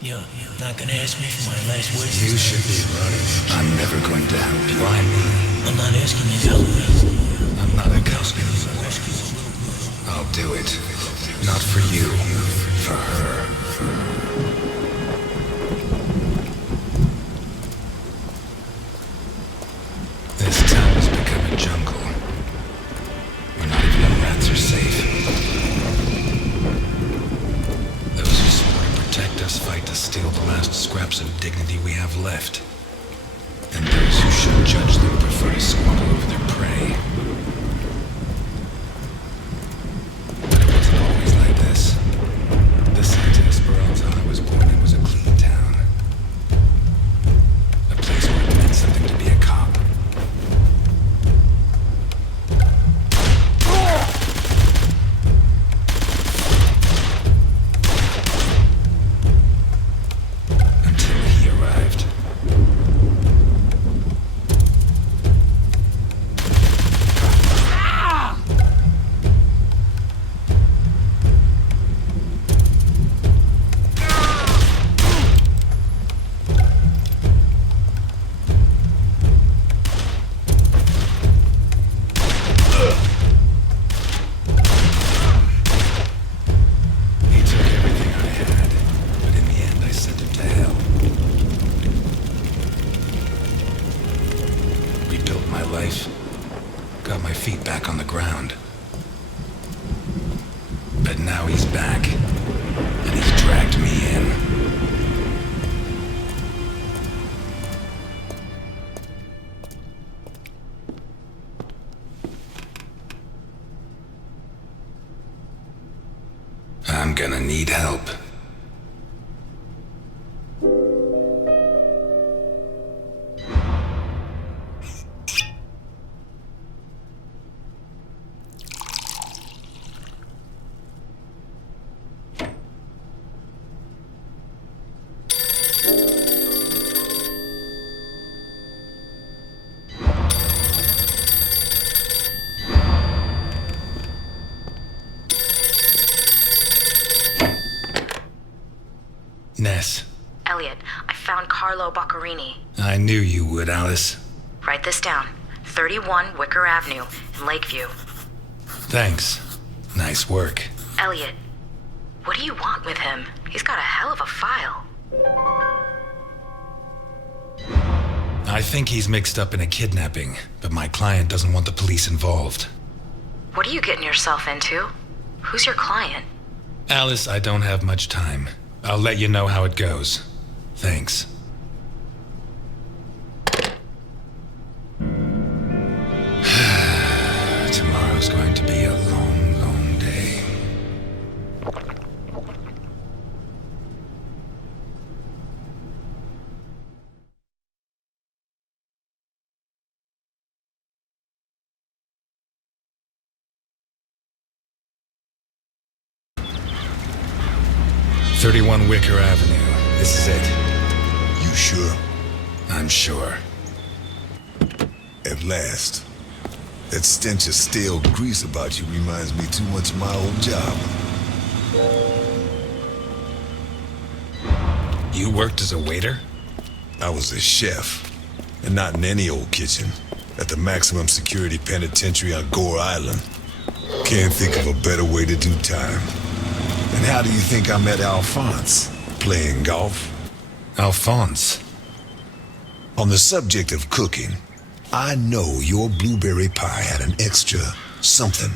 You're not gonna ask me for my last words? You should be running. I'm never going to help you. Why me? I'm not asking you to help me. I'm not a coward. I'll do it. Not for you. For her. This town has become a jungle. Where not even the rats are safe. Those who swore to protect us fight to steal the last scraps of dignity we have left. And those who should judge them prefer to squabble over their prey. But it wasn't always like this. The Santa Esperanza I was born in was a clean town. A place where it meant something to be a cop. Until he arrived. He took everything I had, but in the end I sent him to hell. Rebuilt my life, got my feet back on the ground. But now he's back, and he's dragged me in. I'm gonna need help. Ness, Elliot, I found Carlo Boccarini. I knew you would, Alice. Write this down. 31 Wicker Avenue in Lakeview. Thanks. Nice work. Elliot, what do you want with him? He's got a hell of a file. I think he's mixed up in a kidnapping, but my client doesn't want the police involved. What are you getting yourself into? Who's your client? Alice, I don't have much time. I'll let you know how it goes. Thanks. Tomorrow's going to be a long, long day. "31 Wicker Avenue. This is it." You sure? I'm sure. At last. That stench of stale grease about you reminds me too much of my old job. You worked as a waiter? I was a chef, and not in any old kitchen. At the maximum security penitentiary on Gore Island. Can't think of a better way to do time. And how do you think I met Alphonse? Playing golf? Alphonse? On the subject of cooking, I know your blueberry pie had an extra something.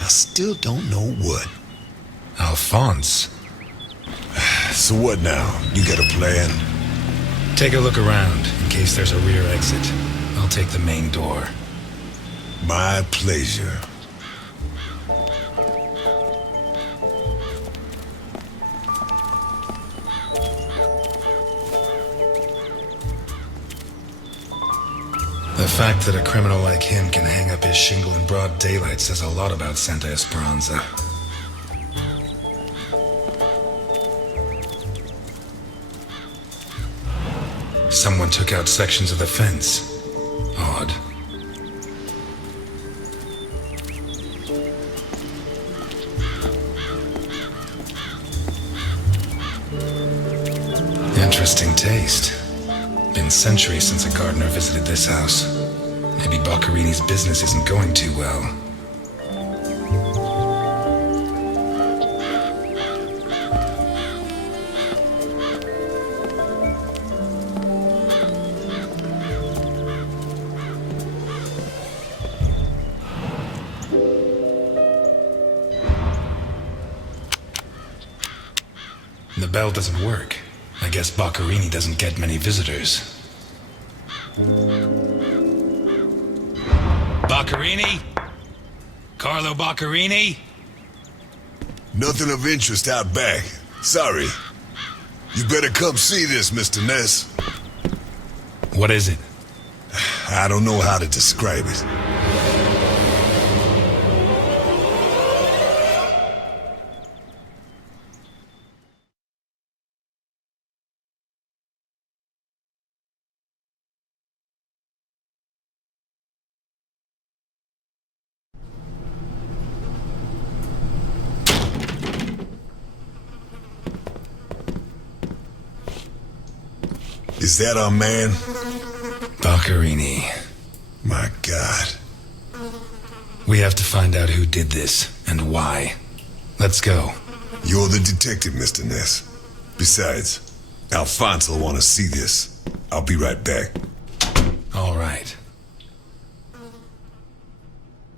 I still don't know what. Alphonse? So what now? You got a plan? Take a look around, in case there's a rear exit. I'll take the main door. My pleasure. The fact that a criminal like him can hang up his shingle in broad daylight says a lot about Santa Esperanza. Someone took out sections of the fence. Odd. Interesting taste. Been centuries since a gardener visited this house. Maybe Boccarini's business isn't going too well. The bell doesn't work. I guess Boccarini doesn't get many visitors. Boccarini? Carlo Boccarini? Nothing of interest out back. Sorry. You better come see this, Mr. Ness. What is it? I don't know how to describe it. Is that our man? Boccarini. My God. We have to find out who did this and why. Let's go. You're the detective, Mr. Ness. Besides, Alfonso will want to see this. I'll be right back. All right.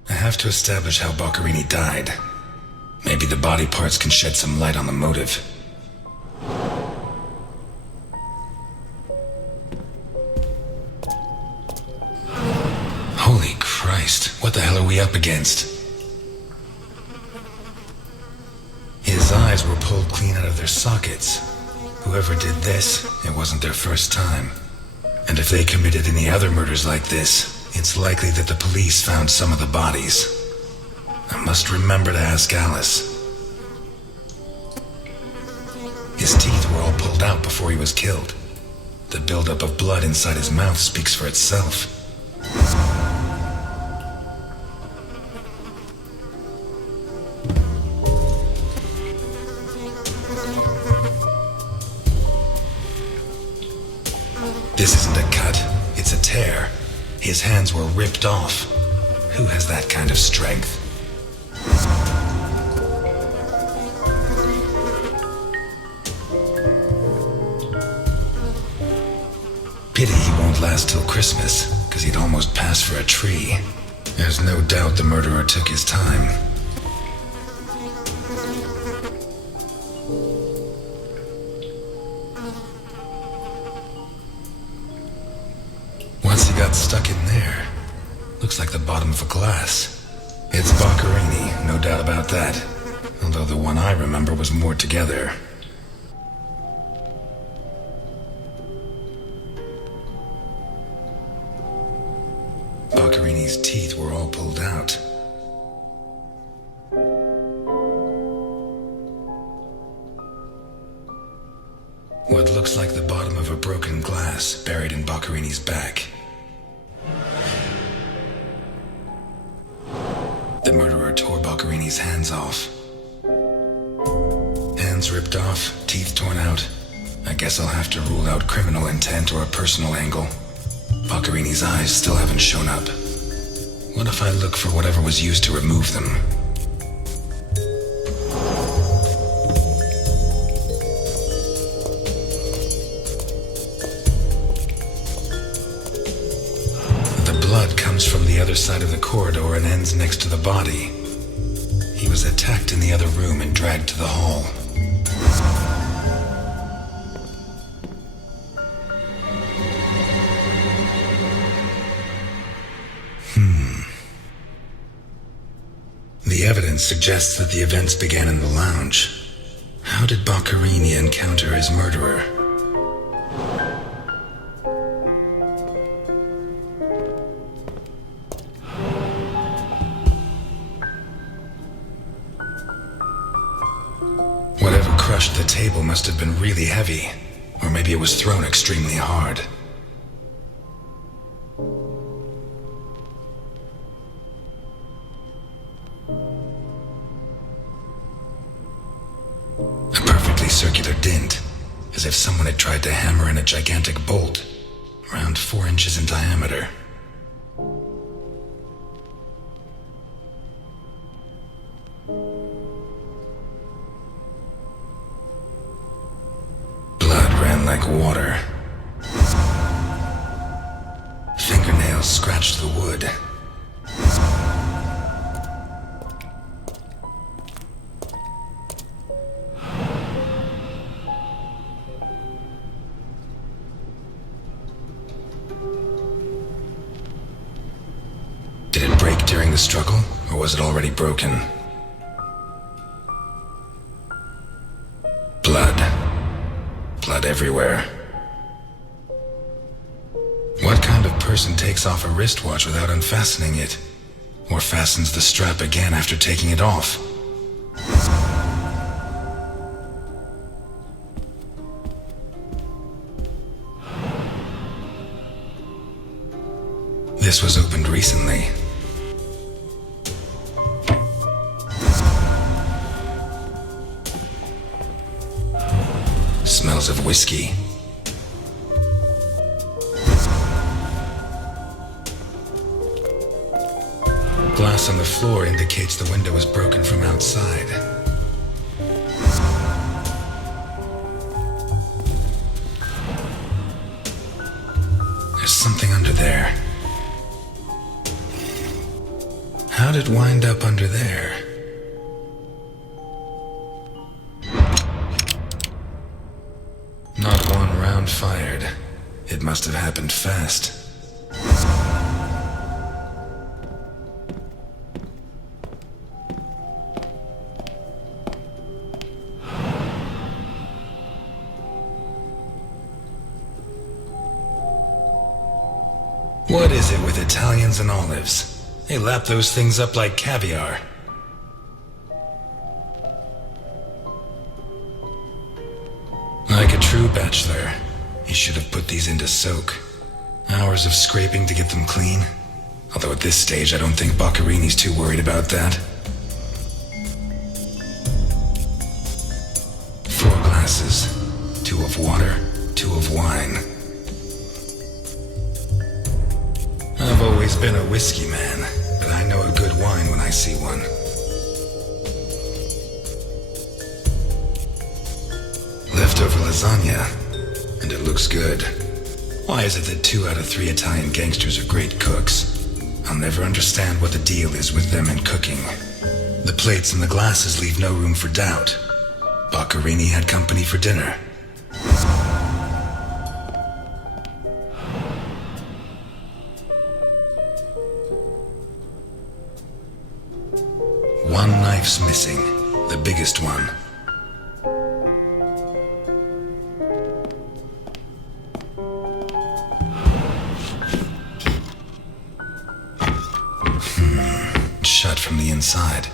I have to establish how Boccarini died. Maybe the body parts can shed some light on the motive. Holy Christ, what the hell are we up against? His eyes were pulled clean out of their sockets. Whoever did this, it wasn't their first time. And if they committed any other murders like this, it's likely that the police found some of the bodies. I must remember to ask Alice. His teeth were all pulled out before he was killed. The buildup of blood inside his mouth speaks for itself. This isn't a cut, it's a tear. His hands were ripped off. Who has that kind of strength? Pity he won't last till Christmas, because he'd almost pass for a tree. There's no doubt the murderer took his time. Once he got stuck in there, looks like the bottom of a glass. It's Boccarini, no doubt about that. Although the one I remember was more together. Boccarini's teeth were all pulled out. What looks like the bottom of a broken glass buried in Boccarini's back. The murderer tore Boccarini's hands off. Hands ripped off, teeth torn out. I guess I'll have to rule out criminal intent or a personal angle. Boccarini's eyes still haven't shown up. What if I look for whatever was used to remove them? The blood comes from the other side of the corridor and ends next to the body. He was attacked in the other room and dragged to the hall. The evidence suggests that the events began in the lounge. How did Boccarini encounter his murderer? Whatever crushed the table must have been really heavy, or maybe it was thrown extremely hard. Circular dint. as if someone had tried to hammer in a gigantic bolt, around 4 inches in diameter. Blood ran like water. Fingernails scratched the wood. Did it break during the struggle, or was it already broken? Blood. Blood everywhere. What kind of person takes off a wristwatch without unfastening it? Or fastens the strap again after taking it off? This was opened recently. Smells of whiskey. Glass on the floor indicates the window was broken from outside. There's something under there. How'd it wind up under there? Not one round fired. It must have happened fast. What is it with Italians and olives? They lap those things up like caviar. Like a true bachelor, he should have put these into soak. Hours of scraping to get them clean. Although at this stage, I don't think Boccarini's too worried about that. 4 glasses. 2 of water, 2 of wine. I've always been a whiskey man, but I know a good wine when I see one. Leftover lasagna, and it looks good. Why is it that 2 out of 3 Italian gangsters are great cooks? I'll never understand what the deal is with them in cooking. The plates and the glasses leave no room for doubt. Boccarini had company for dinner. One knife's missing, the biggest one. Shut from the inside.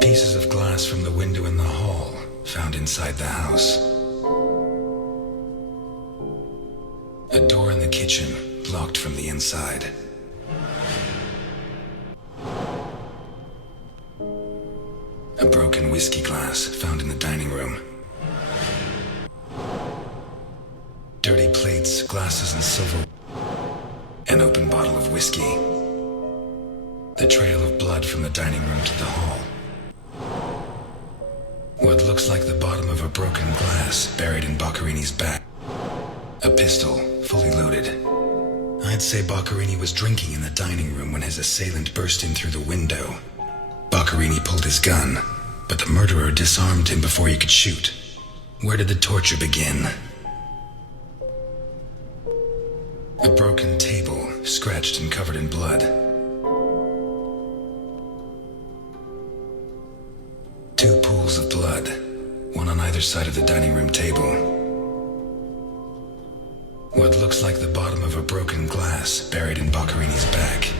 Pieces of glass from the window in the hall, found inside the house. A door in the kitchen, locked from the inside. A broken whiskey glass, found in the dining room. Dirty plates, glasses, and silver. An open bottle of whiskey. The trail of blood from the dining room to the hall. What looks like the bottom of a broken glass buried in Boccarini's back. A pistol, fully loaded. I'd say Boccarini was drinking in the dining room when his assailant burst in through the window. Boccarini pulled his gun, but the murderer disarmed him before he could shoot. Where did the torture begin? A broken table, scratched and covered in blood. 2 pools of blood, one on either side of the dining room table. What looks like the bottom of a broken glass buried in Boccarini's back.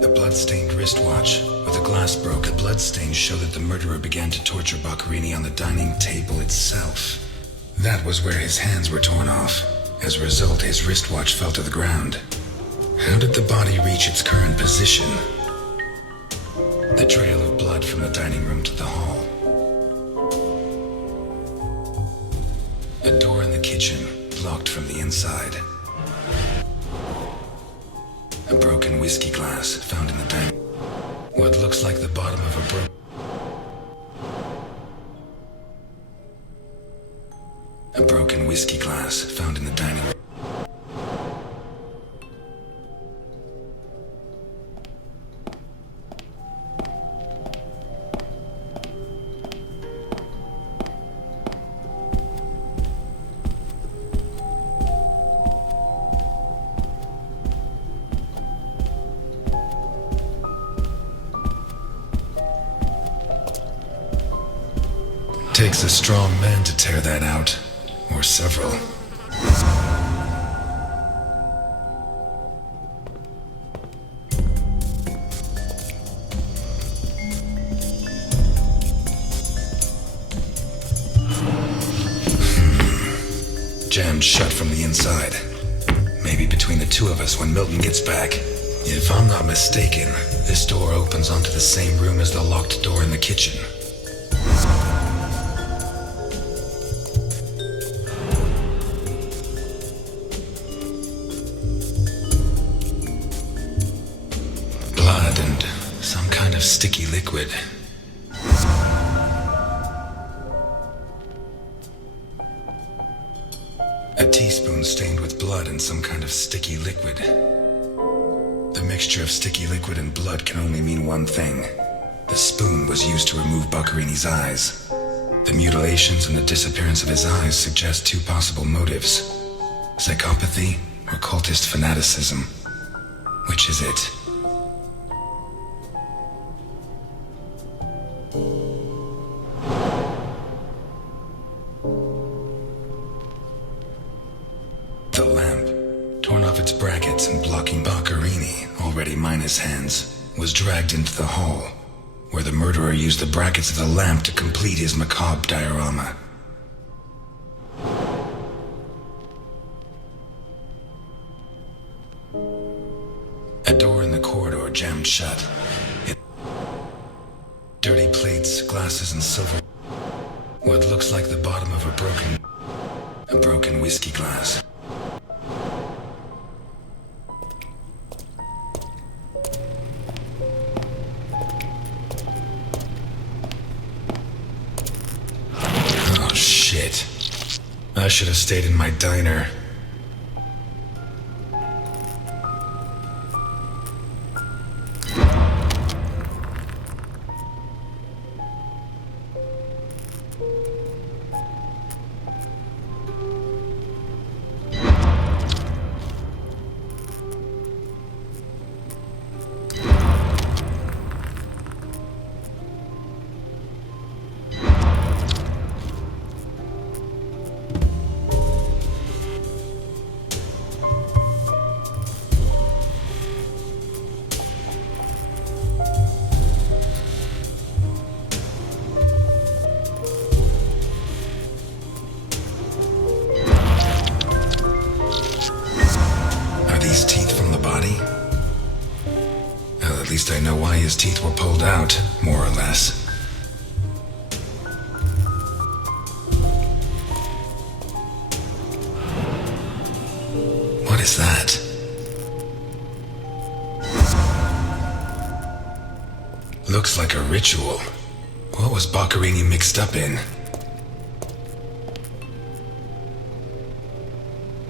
A blood-stained wristwatch. Where the glass broke, a bloodstain showed that the murderer began to torture Boccarini on the dining table itself. That was where his hands were torn off. As a result, his wristwatch fell to the ground. How did the body reach its current position? The trail of blood from the dining room to the hall. A door in the kitchen, blocked from the inside. A broken whiskey glass found in the dining room. What looks like the bottom of a broken whiskey glass found in the dining room. Takes a strong man to tear that out, or several. Jammed shut from the inside. Maybe between the two of us when Milton gets back. If I'm not mistaken, this door opens onto the same room as the locked door in the kitchen. Blood and some kind of sticky liquid. A teaspoon stained with blood and some kind of sticky liquid. The mixture of sticky liquid and blood can only mean one thing. The spoon was used to remove Boccarini's eyes. The mutilations and the disappearance of his eyes suggest two possible motives. Psychopathy or cultist fanaticism. Which is it? The lamp, torn off its brackets and blocking Boccarini, already minus hands, was dragged into the hall, where the murderer used the brackets of the lamp to complete his macabre diorama. A door in the corridor jammed shut. Dirty plates, glasses, and silver. What looks like the bottom of a broken whiskey glass. Oh shit. I should have stayed in my diner. These teeth from the body? Well, at least I know why his teeth were pulled out, more or less. What is that? Looks like a ritual. What was Boccarini mixed up in?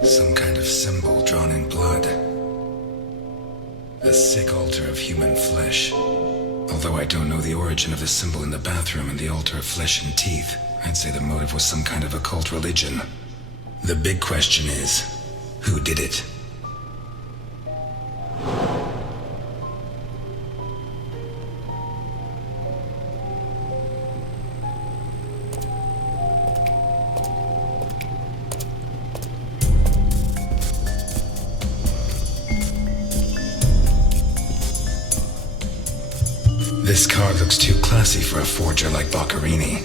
Some kind of symbol drawn in blood. A sick altar of human flesh. Although I don't know the origin of the symbol in the bathroom and the altar of flesh and teeth, I'd say the motive was some kind of occult religion. The big question is, who did it? This car looks too classy for a forger like Boccarini.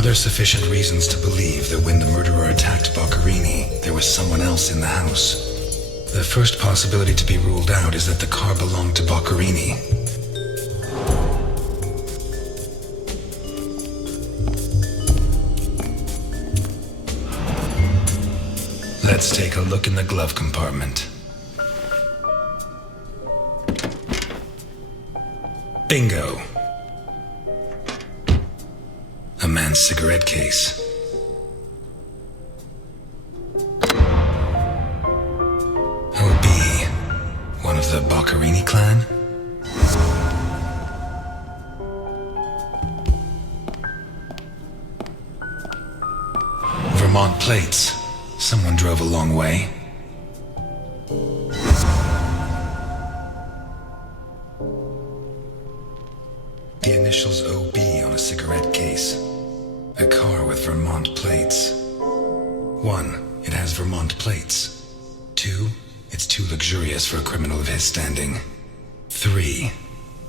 Are there sufficient reasons to believe that when the murderer attacked Boccherini, there was someone else in the house? The first possibility to be ruled out is that the car belonged to Boccherini. Let's take a look in the glove compartment. Bingo! A man's cigarette case. OB, one of the Boccherini clan? Vermont plates. Someone drove a long way. The initials OB on a cigarette case. A car with Vermont plates. 1. It has Vermont plates. 2. It's too luxurious for a criminal of his standing. 3.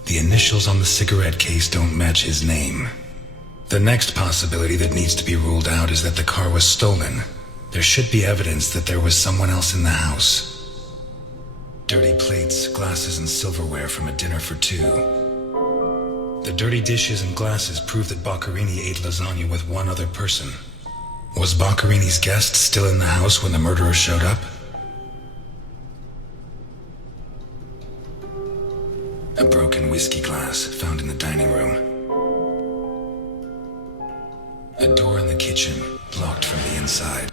The initials on the cigarette case don't match his name. The next possibility that needs to be ruled out is that the car was stolen. There should be evidence that there was someone else in the house. Dirty plates, glasses, and silverware from a dinner for 2. The dirty dishes and glasses prove that Boccherini ate lasagna with one other person. Was Boccherini's guest still in the house when the murderer showed up? A broken whiskey glass found in the dining room. A door in the kitchen locked from the inside.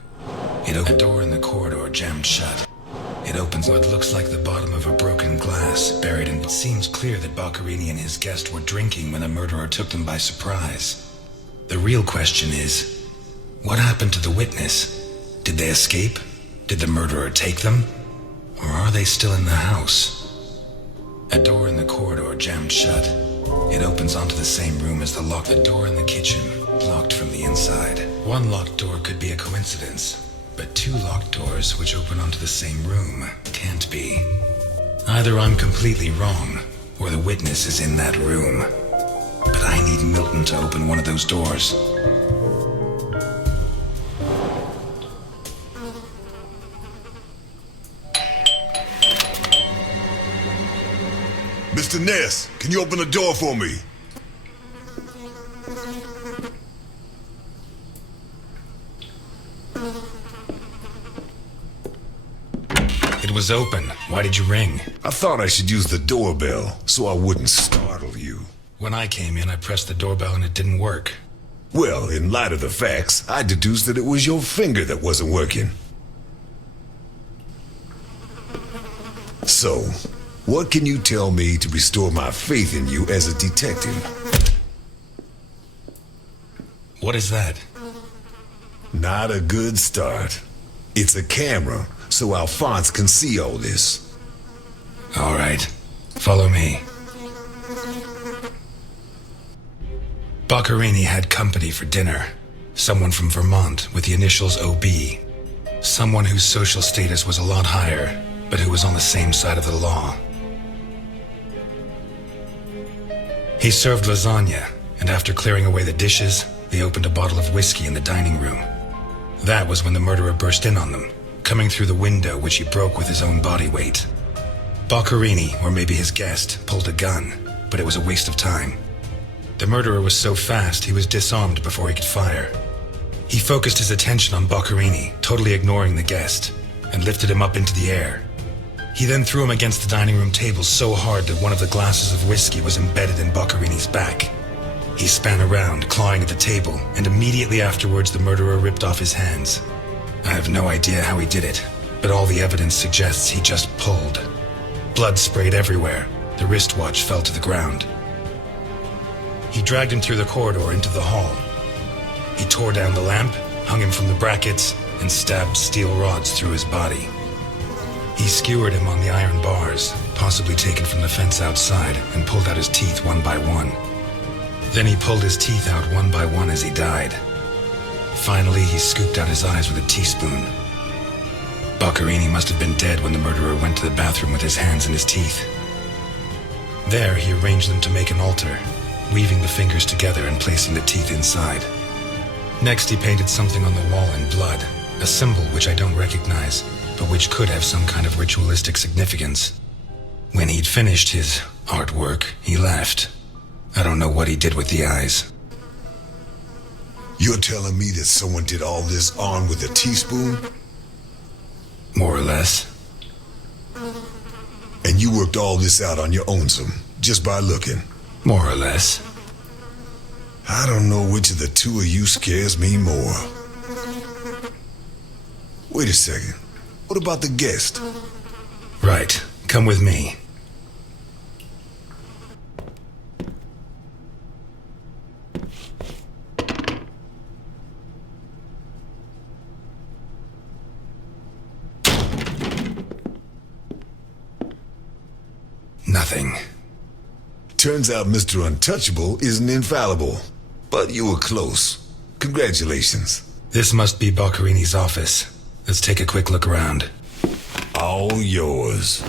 A door in the corridor jammed shut. It opens what looks like the bottom of a broken glass, buried in. It seems clear that Boccherini and his guest were drinking when the murderer took them by surprise. The real question is, what happened to the witness? Did they escape? Did the murderer take them? Or are they still in the house? A door in the corridor jammed shut. It opens onto the same room as the door in the kitchen, locked from the inside. One locked door could be a coincidence. But 2 locked doors which open onto the same room can't be. Either I'm completely wrong, or the witness is in that room. But I need Milton to open one of those doors. Mr. Ness, can you open the door for me? It was open. Why did you ring? I thought I should use the doorbell so I wouldn't startle you. When I came in, I pressed the doorbell and it didn't work. Well, in light of the facts, I deduced that it was your finger that wasn't working. So, what can you tell me to restore my faith in you as a detective? What is that? Not a good start. It's a camera, so Alphonse can see all this. All right. Follow me. Boccherini had company for dinner. Someone from Vermont with the initials OB. Someone whose social status was a lot higher, but who was on the same side of the law. He served lasagna, and after clearing away the dishes, they opened a bottle of whiskey in the dining room. That was when the murderer burst in on them, coming through the window which he broke with his own body weight. Boccherini, or maybe his guest, pulled a gun, but it was a waste of time. The murderer was so fast he was disarmed before he could fire. He focused his attention on Boccherini, totally ignoring the guest, and lifted him up into the air. He then threw him against the dining room table so hard that one of the glasses of whiskey was embedded in Boccherini's back. He span around, clawing at the table, and immediately afterwards the murderer ripped off his hands. I have no idea how he did it, but all the evidence suggests he just pulled. Blood sprayed everywhere. The wristwatch fell to the ground. He dragged him through the corridor into the hall. He tore down the lamp, hung him from the brackets, and stabbed steel rods through his body. He skewered him on the iron bars, possibly taken from the fence outside, and pulled out his teeth one by one. Then he pulled his teeth out one by one as he died. Finally, he scooped out his eyes with a teaspoon. Boccherini must have been dead when the murderer went to the bathroom with his hands in his teeth. There, he arranged them to make an altar, weaving the fingers together and placing the teeth inside. Next, he painted something on the wall in blood. A symbol which I don't recognize, but which could have some kind of ritualistic significance. When he'd finished his artwork, he left. I don't know what he did with the eyes. You're telling me that someone did all this armed with a teaspoon? More or less. And you worked all this out on your own-some, just by looking? More or less. I don't know which of the two of you scares me more. Wait a second. What about the guest? Right. Come with me. Nothing. Turns out Mr. Untouchable isn't infallible. But you were close. Congratulations. This must be Boccarini's office. Let's take a quick look around. All yours.